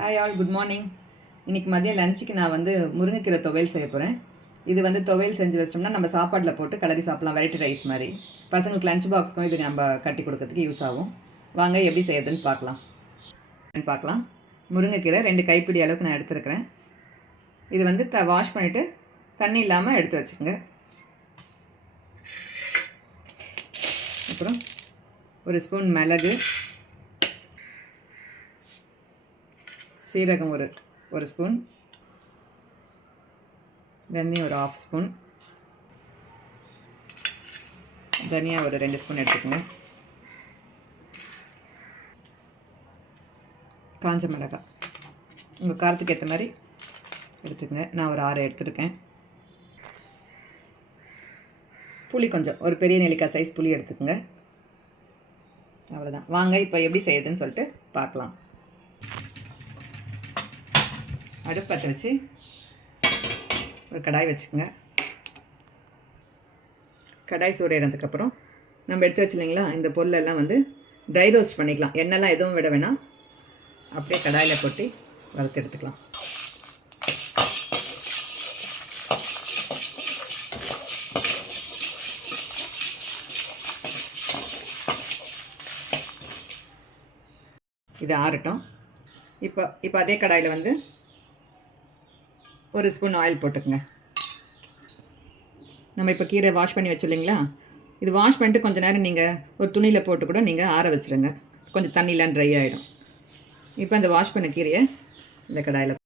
Hi all good morning இன்றைக்கி மதியம் லஞ்சுக்கு நான் வந்து முருங்கைக்கீரை துவையல் செய்ய போகிறேன் இது வந்து துவையல் செஞ்சு வச்சிட்டோம்னா நம்ம சாப்பாட்டில் போட்டு கலரி சாப்பிடலாம் வெரைட்டி ரைஸ் மாதிரி. பசங்களுக்கு லஞ்ச் பாக்ஸ்க்கும் இது நம்ம கட்டி கொடுக்கறதுக்கு யூஸ் ஆகும். வாங்க எப்படி செய்யறதுன்னு பார்க்கலாம். பார்க்கலாம். முருங்கைக்கீரை ரெண்டு கைப்பிடி அளவுக்கு நான் எடுத்துருக்கிறேன். இது வந்து த வாஷ் பண்ணிவிட்டு தண்ணி இல்லாமல் எடுத்து வச்சுக்கோங்க அப்புறம் ஒரு ஸ்பூன் மிளகு. சீரகம் ஒரு ஒரு ஸ்பூன். வெந்தயம் ஒரு ஆஃப் ஸ்பூன். தனியா ஒரு ரெண்டு ஸ்பூன் எடுத்துக்கோங்க. காஞ்ச மிளகாய். உங்கள் காரத்துக்கு ஏற்ற மாதிரி எடுத்துக்கங்க. நான் ஒரு ஆறு எடுத்துருக்கேன். புளி கொஞ்சம் ஒரு பெரிய நெல்லிக்காய் சைஸ் புளி எடுத்துக்கோங்க. அவ்வளோதான் வாங்க இப்போ எப்படி செய்யுதுன்னு சொல்லிட்டு பார்க்கலாம். அடுப்பத்தை வச்சு ஒரு கடாய் வச்சுக்கோங்க. கடாய் சூடேறதுக்கப்புறம் நம்ம எடுத்து வச்சுலிங்களா இந்த பொருளெல்லாம் வந்து ட்ரை ரோஸ்ட் பண்ணிக்கலாம். எண்ணெய்லாம் எதுவும் விட வேணாம். அப்படியே கடாயில் கொட்டி வறுத்து எடுத்துக்கலாம். இது ஆறட்டும். இப்போ இப்போ அதே கடாயில் வந்து ஒரு ஸ்பூன் ஆயில் போட்டுக்கோங்க. நம்ம இப்போ கீரை வாஷ் பண்ணி வச்சுல்லைங்களா இது வாஷ் பண்ணிட்டு கொஞ்சம் நேரம் நீங்கள் ஒரு துணியில் போட்டு கூட நீங்கள் ஆற வச்சுருங்க. கொஞ்சம் தண்ணியெலாம் ட்ரை ஆகிடும் இப்போ இந்த வாஷ் பண்ண கீரையை இந்த கடாயில்